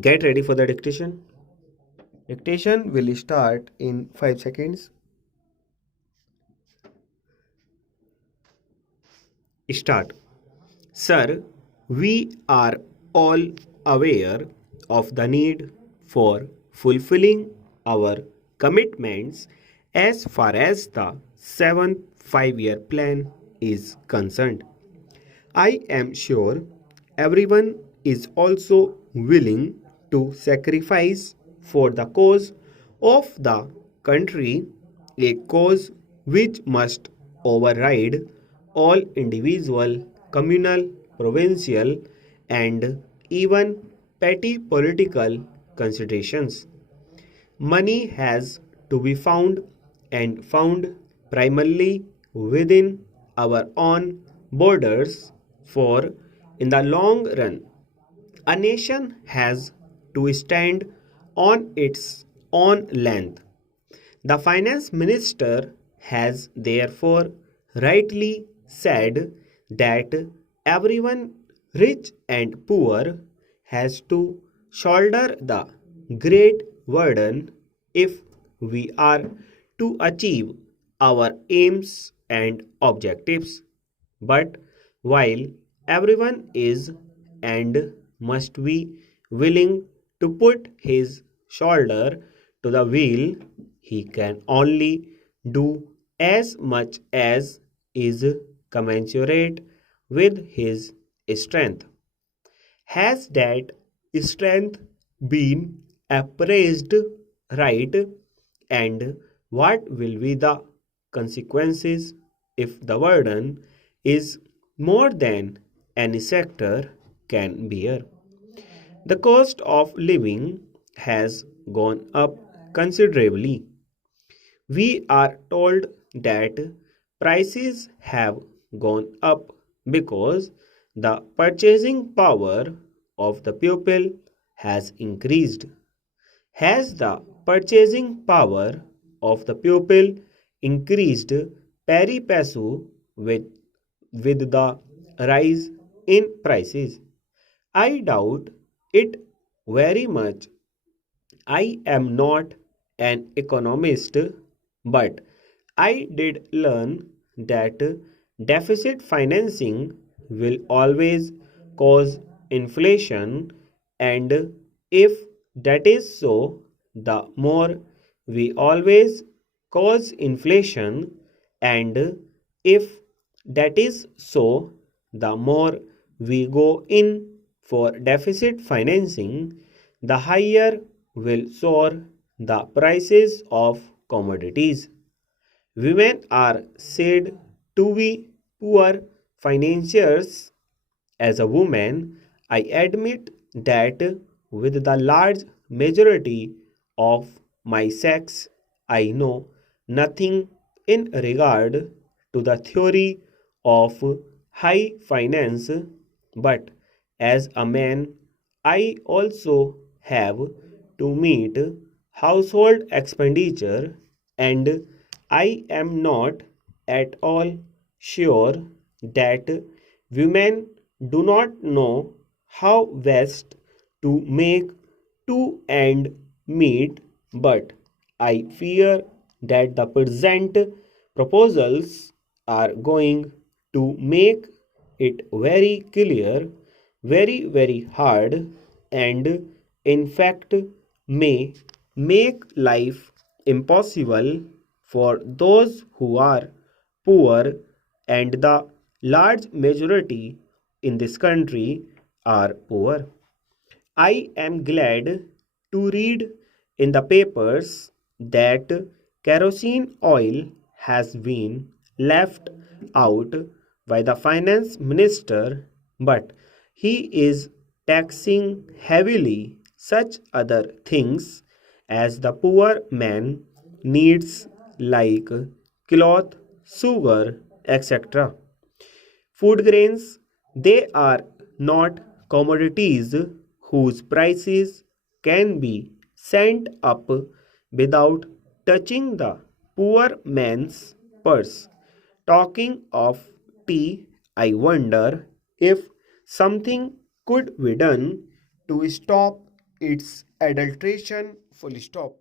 Get ready for the dictation. Dictation will start in 5 seconds. Start. Sir, we are all aware of the need for fulfilling our commitments as far as the 7th 5-year plan is concerned. I am sure everyone is also willing to sacrifice for the cause of the country, a cause which must override all individual, communal, provincial, and even petty political considerations. Money has to be found and found primarily within our own borders, for in the long run a nation has to stand on its own length. The finance minister has therefore rightly said that everyone, rich and poor, has to shoulder the great burden if we are to achieve our aims and objectives. But while everyone is and must be willing to put his shoulder to the wheel, he can only do as much as is commensurate with his strength. Has that strength been appraised right? And what will be the consequences if the burden is more than any sector can bear? The cost of living has gone up considerably. We are told that prices have gone up because the purchasing power of the people has increased. Has the purchasing power of the people increased pari passu with the rise in prices? I doubt it very much. I am not an economist, but I did learn that deficit financing will always cause inflation, and if that is so, the more we always cause inflation, and if that is so, the more we go in for deficit financing, the higher will soar the prices of commodities. Women are said to be poor financiers. As a woman, I admit that with the large majority of my sex, I know nothing in regard to the theory of high finance, but as a man, I also have to meet household expenditure, and I am not at all sure that women do not know how best to make two end meet, but I fear that the present proposals are going to make it very clear, very hard, and in fact may make life impossible for those who are poor, and the large majority in this country are poor. I am glad to read in the papers that kerosene oil has been left out by the finance minister, but he is taxing heavily such other things as the poor man needs, like cloth, sugar, etc. Food grains, they are not commodities whose prices can be sent up without touching the poor man's purse. Talking of tea, I wonder if something could be done to stop It's adulteration, full stop.